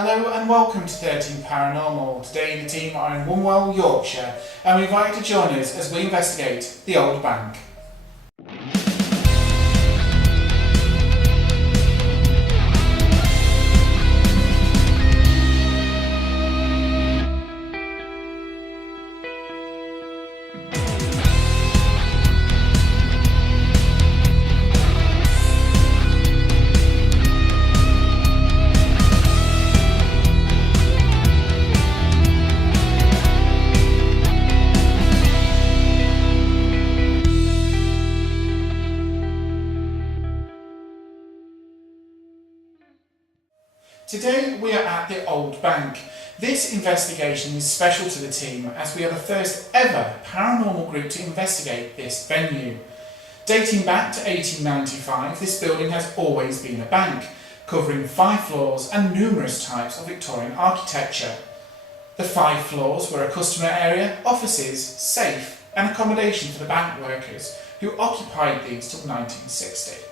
Hello and welcome to 13 Paranormal. Today the team are in Wombwell, Yorkshire, and we invite you to join us as we investigate the Old Bank. Today we are at the Old Bank. This investigation is special to the team as we are the first ever paranormal group to investigate this venue. Dating back to 1895, this building has always been a bank, covering 5 floors and numerous types of Victorian architecture. The 5 floors were a customer area, offices, safe and accommodation for the bank workers who occupied these till 1960.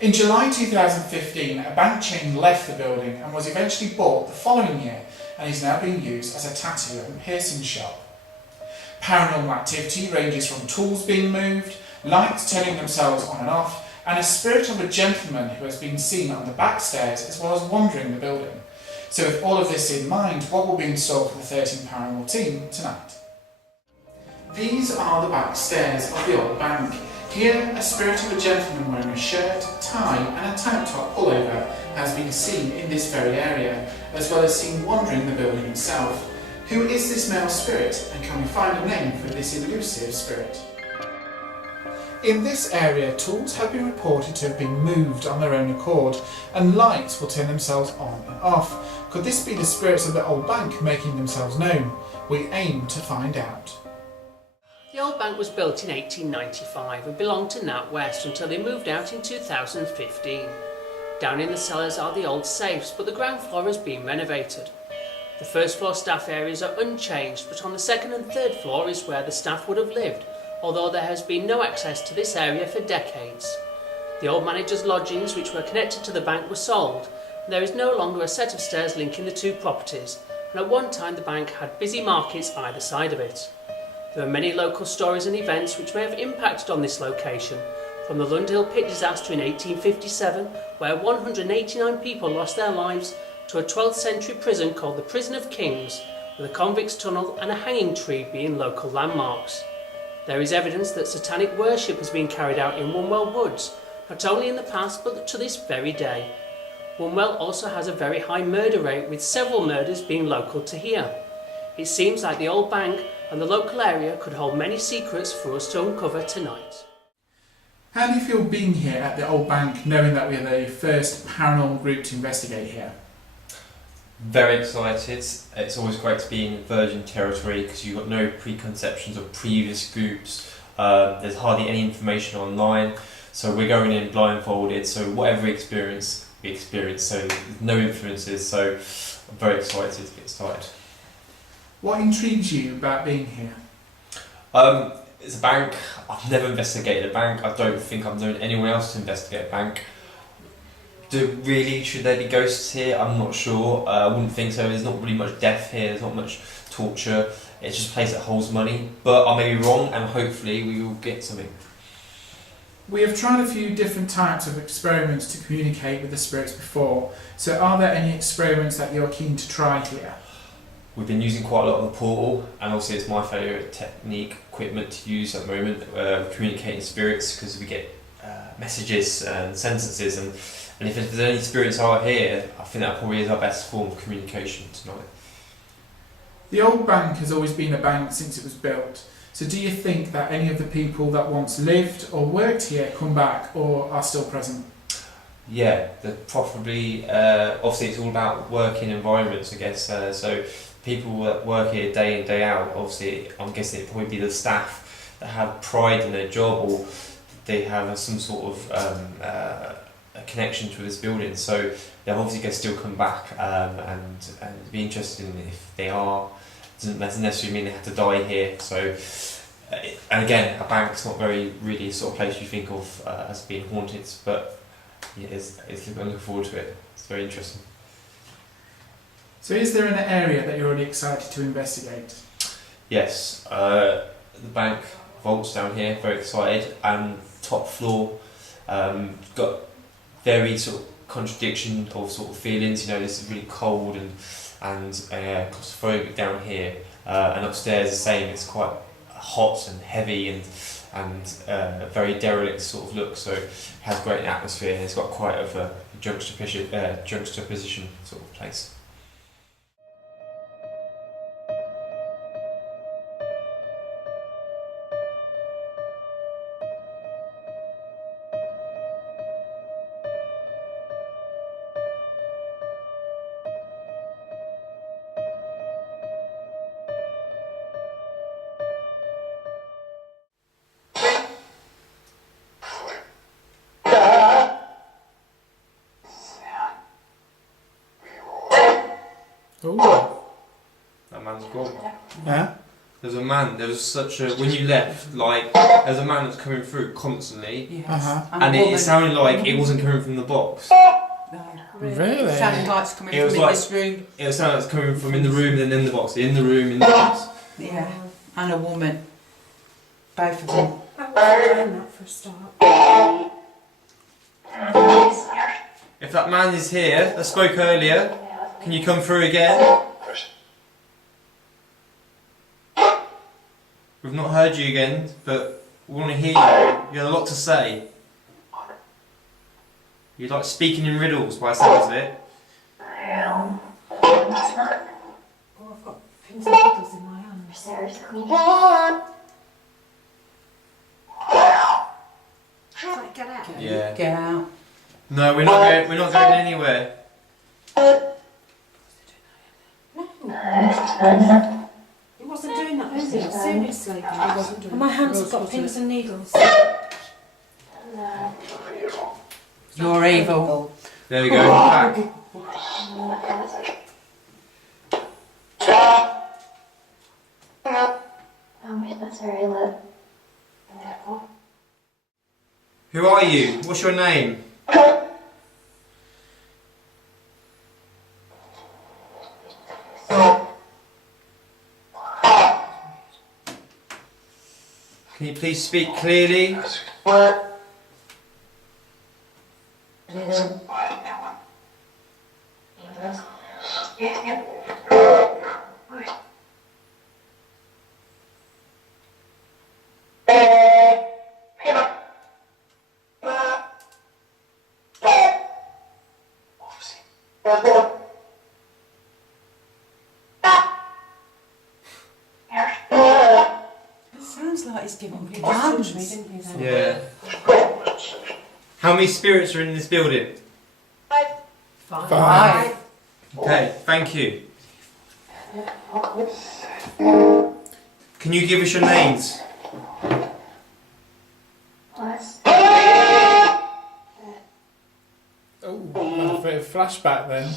In July 2015, a bank chain left the building and was eventually bought the following year and is now being used as a tattoo and piercing shop. Paranormal activity ranges from tools being moved, lights turning themselves on and off, and a spirit of a gentleman who has been seen on the back stairs as well as wandering the building. So with all of this in mind, what will be in store for the 13 Paranormal team tonight? These are the back stairs of the Old Bank. Here, a spirit of a gentleman wearing a shirt, tie and a tank top pullover has been seen in this very area, as well as seen wandering the building itself. Who is this male spirit, and can we find a name for this elusive spirit? In this area, tools have been reported to have been moved on their own accord, and lights will turn themselves on and off. Could this be the spirits of the Old Bank making themselves known? We aim to find out. The Old Bank was built in 1895 and belonged to NatWest until they moved out in 2015. Down in the cellars are the old safes, but the ground floor has been renovated. The first floor staff areas are unchanged, but on the second and third floor is where the staff would have lived, although there has been no access to this area for decades. The old manager's lodgings, which were connected to the bank, were sold, and there is no longer a set of stairs linking the two properties, and at one time the bank had busy markets either side of it. There are many local stories and events which may have impacted on this location, from the Lundhill pit disaster in 1857, where 189 people lost their lives, to a 12th century prison called the Prison of Kings, with a convict's tunnel and a hanging tree being local landmarks. There is evidence that satanic worship has been carried out in Wombwell Woods, not only in the past but to this very day. Wombwell also has a very high murder rate, with several murders being local to here. It seems like the Old Bank and the local area could hold many secrets for us to uncover tonight. How do you feel being here at the Old Bank, knowing that we are the first paranormal group to investigate here? Very excited. It's always great to be in virgin territory because you've got no preconceptions of previous groups. There's hardly any information online, so we're going in blindfolded, so whatever we experience, so there's no influences, so I'm very excited to get started. What intrigues you about being here? It's a bank. I've never investigated a bank. I don't think I'm known anyone else to investigate a bank. Should there be ghosts here? I'm not sure. I wouldn't think so. There's not really much death here. There's not much torture. It's just a place that holds money. But I may be wrong, and hopefully we will get something. We have tried a few different types of experiments to communicate with the spirits before. So are there any experiments that you're keen to try here? We've been using quite a lot of the portal, and also it's my favourite technique, equipment to use at the moment, communicating spirits, because we get messages and sentences, and if there's any spirits out here, I think that probably is our best form of communication tonight. The Old Bank has always been a bank since it was built, so do you think that any of the people that once lived or worked here come back or are still present? Yeah, probably, obviously it's all about working environments, I guess, so people that work here day in, day out, obviously I'm guessing it'd probably be the staff that have pride in their job, or they have some sort of a connection to this building, so they're obviously going to still come back and be interested in if they are. Doesn't necessarily mean they have to die here, so and again, a bank's not very really a sort of place you think of as being haunted, but yeah, I'm looking forward to it. It's very interesting. So is there an area that you're really excited to investigate? Yes, the bank vaults down here, very excited, and top floor, got very sort of contradiction of sort of feelings. You know, this is really cold and claustrophobic down here, and upstairs the same. It's quite hot and heavy and very derelict sort of look. So it has great atmosphere. And it's got quite of a juxtaposition sort of place. Oh. That man's gone. Yeah? There was such a, when you left, like, there's a man that's coming through constantly, Yes. and it sounded like it wasn't coming from the box. No. Really? It sounded like it's coming It was from like- in this room. It sounded like it's coming from in the room, then in the box, in the room, in the box. Yeah. And a woman. Both of them. That was fine, that for a start. If that man is here that spoke earlier, can you come through again? We've not heard you again, but we want to hear you. You had a lot to say. You like speaking in riddles by the sounds of it. Oh, I've got pins and needles in my hands. Like, get out. Yeah. Get out. No, we're not going. We're not going anywhere. He wasn't doing that, was he? Seriously. He wasn't doing And my hands have Rose, got was pins it? and needles. You're evil. There we go. Back. Who are you? What's your name? Can you please speak clearly? It sounds like he's giving He was commands. didn't he, then? Yeah. How many spirits are in this building? Five. Okay, thank you. Can you give us your names? Oh, a bit of flashback then.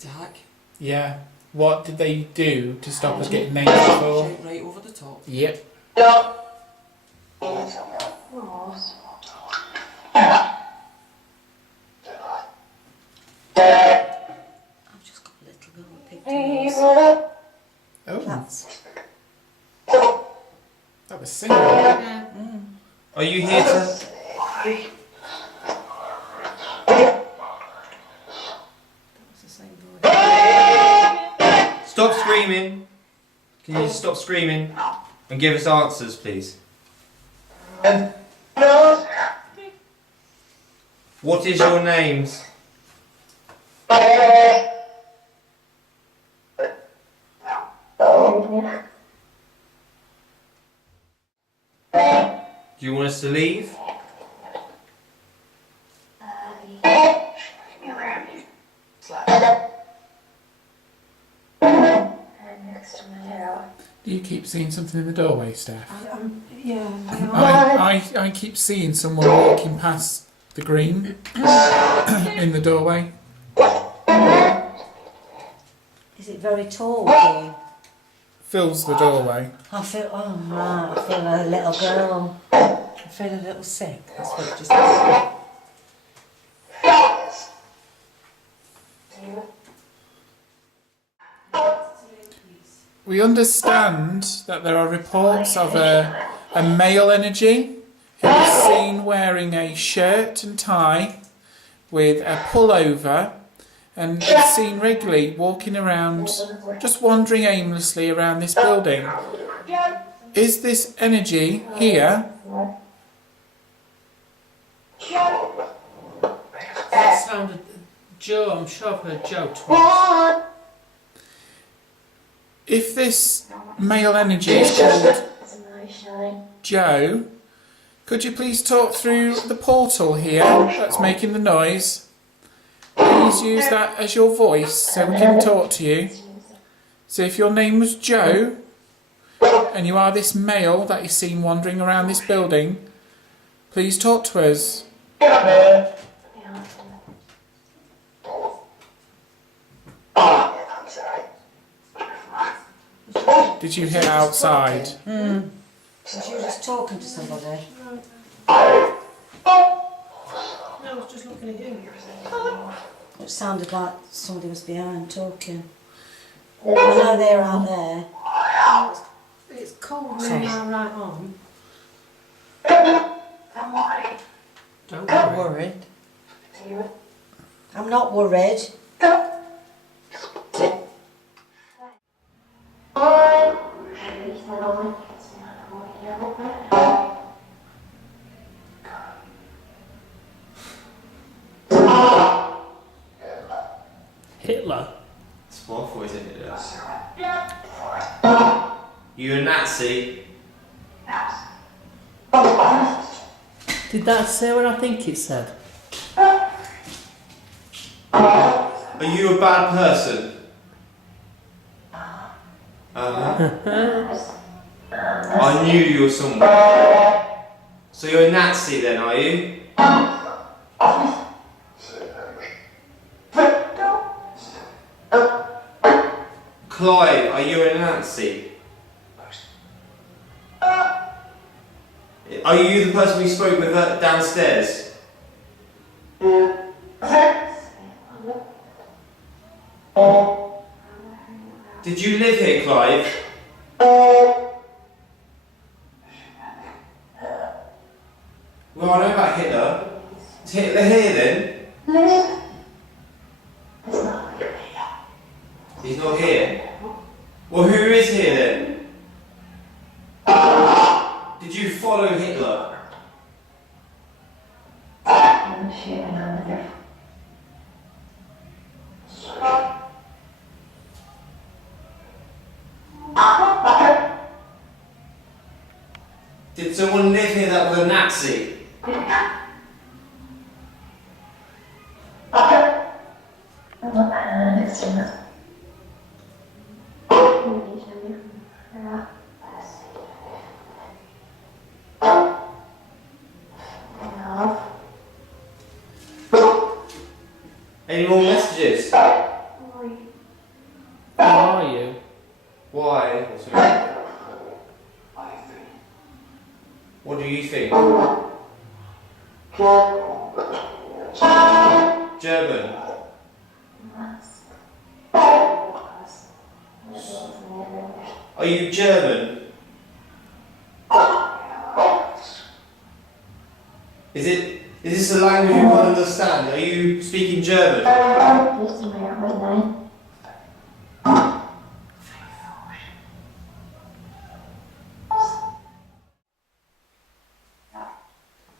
Jack. Yeah. What did they do to stop us getting names before? Shoot right over the top. Yep. I've just got little pigtails. Oh, That's. that was singing. Are you here to... That was the same voice. Stop screaming. Can you stop screaming and give us answers, please? What is your names? Do you want us to leave? Do you keep seeing something in the doorway, Steph? Yeah. I keep seeing someone walking past the green in the doorway. Is it very tall, Dean? Fills the doorway. I feel, oh man, I feel like a little girl. I feel a little sick. That's what it just is. We understand that there are reports of a male energy who is seen wearing a shirt and tie with a pullover and is seen regularly walking around, just wandering aimlessly around this building. Is this energy here? That sounded Joe. I'm sure I've heard Joe twice. If this male energy is called Joe, could you please talk through the portal here that's making the noise? Please use that as your voice so we can talk to you. So if your name was Joe, and you are this male that is seen wandering around this building, please talk to us. Did you hear outside? Was you just talking to somebody? No, I was just looking at you. It sounded like somebody was behind talking. I know they're out there. It's cold when you're right on. Don't Not worry. worried. I'm not worried. Hitler. It's my voice, isn't it? You a Nazi? Did that say what I think it said? Are you a bad person? I knew you were somewhere. So you're a Nazi then, are you? Clive, are you a Nazi? Are you the person we spoke with downstairs? Did you live here, Clive? Well, I know about Hitler. Is Hitler here then? He's not here. Well, who is here then? Did you follow Hitler? Did someone live here that was a Nazi? Any more messages? Who are you? Why? What do you think? German. Are you German? Is this a language you can't understand? Are you speaking German?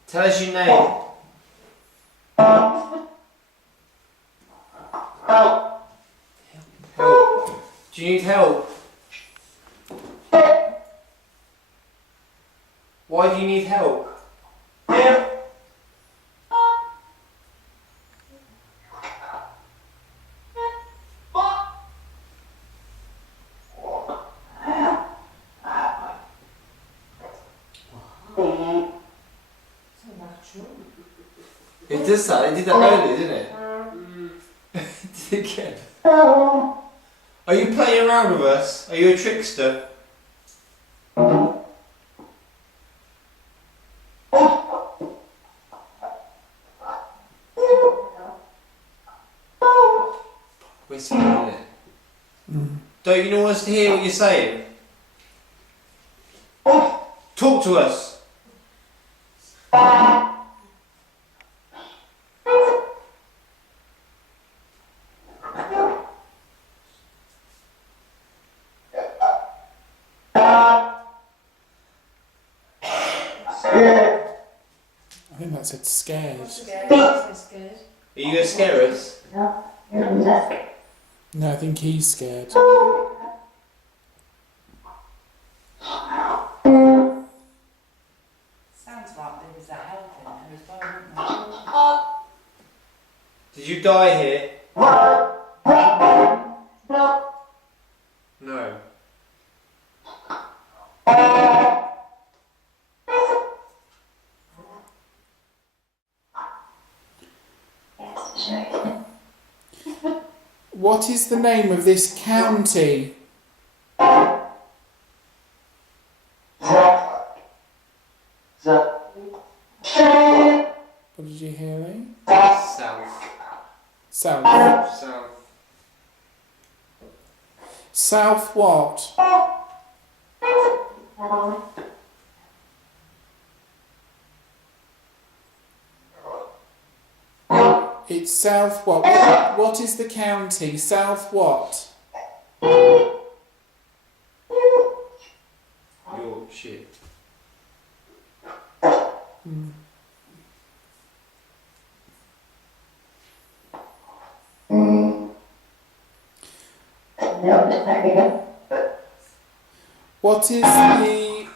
Tell us your name. Help. Do you need help? Why do you need help? It does that. It did that earlier, didn't it? Did it again? Are you playing around with us? Are you a trickster? Whispering, isn't it? Don't you know us to hear what you're saying? Talk to us. I think that said scared. So scared. Are you going to scare us? No, I think he's scared. Sounds like there was that helping there as well, wasn't Did you die here? No. What is the name of this county? What did you hear, Lee? South. South. South. South what? It's South what? What is the county? South what? Yorkshire. What is the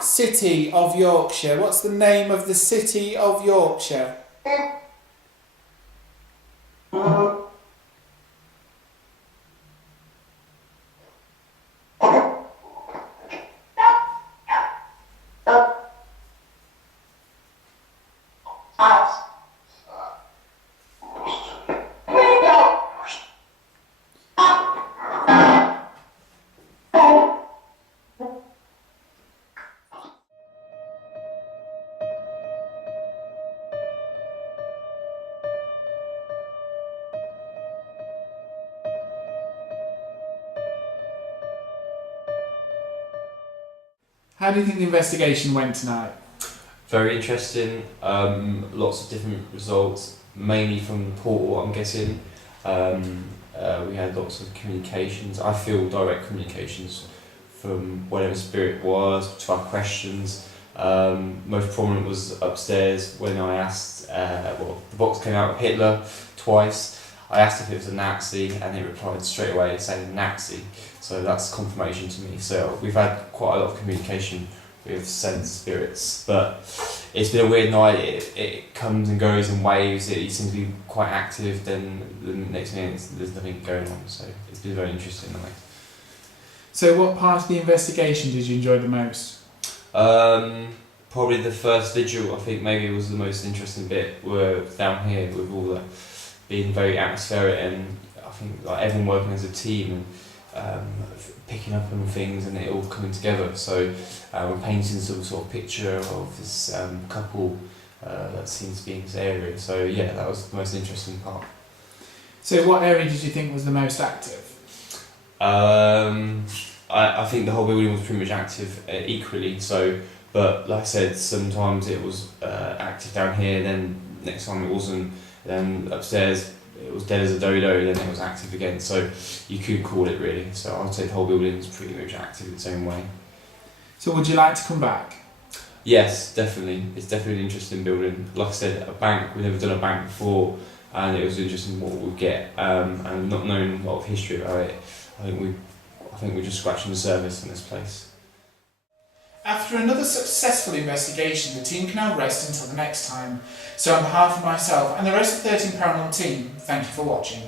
city of Yorkshire? What's the name of the city of Yorkshire? How do you think the investigation went tonight? Very interesting. Lots of different results, mainly from the portal, I'm guessing. We had lots of communications. I feel direct communications from whatever spirit was to our questions. Most prominent was upstairs when I asked, the box came out Hitler twice. I asked if it was a Nazi and it replied straight away saying Nazi. So that's confirmation to me. So we've had quite a lot of communication with sense spirits, but it's been a weird night. It comes and goes in waves. It seems to be quite active, then the next minute there's nothing going on. So it's been a very interesting night. So what part of the investigation did you enjoy the most? Probably the first vigil, I think maybe was the most interesting bit. We're down here with all the being very atmospheric, and I think like everyone working as a team and picking up on things and it all coming together. So we're painting some sort of picture of this couple that seems to be in this area. So yeah, that was the most interesting part. So what area did you think was the most active? I think the whole building was pretty much active equally. So, but like I said, sometimes it was active down here, then next time it wasn't. Then upstairs it was dead as a dodo, then it was active again. So you could call it really. So I would say the whole building was pretty much active in its own way. So would you like to come back? Yes, definitely. It's definitely an interesting building. Like I said, a bank. We've never done a bank before, and it was interesting what we'd get. And not knowing a lot of history about it, I think we're just scratching the surface in this place. After another successful investigation, the team can now rest until the next time. So on behalf of myself and the rest of the 13 Paranormal team, thank you for watching.